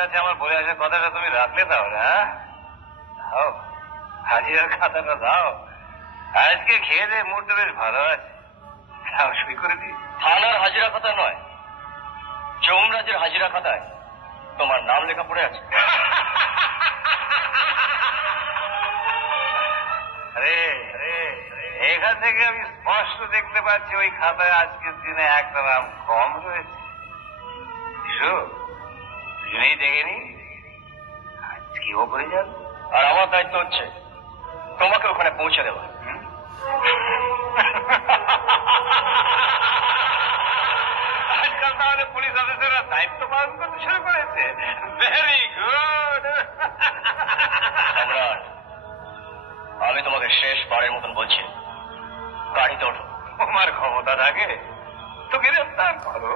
কাছে আমার বলে আসার কথাটা তুমি রাখলে তাহলে? হ্যাঁ, দাও হাজিরার খাতাটা দাও। আজকে খেয়ে দে, মুডটা বেশ ভালো আছে। তাও সই করে দিই। থানার হাজিরা খাতা নয়, যমরাজের হাজিরা খাতায় তোমার নাম লেখা পড়ে আছে। আরে এখান থেকে আমি স্পষ্ট দেখতে পাচ্ছি ওই খাতায় আজকের দিনে একটা নাম কম রয়েছে। দুজনেই দেখেনি, আজকে ওপরে যাবে। আর আমার দায়িত্ব হচ্ছে তোমাকে ওখানে পৌঁছে দেওয়া। আজকাল তাহলে পুলিশ অফিসাররা দায়িত্ব পালন করতে শুরু করেছে। Very good. সম্রাট, আমি তোমাকে শেষবারের মতন বলছি, গাড়িতে ওঠো। তোমার ক্ষমতা থাকে তো গ্রেফতার করো।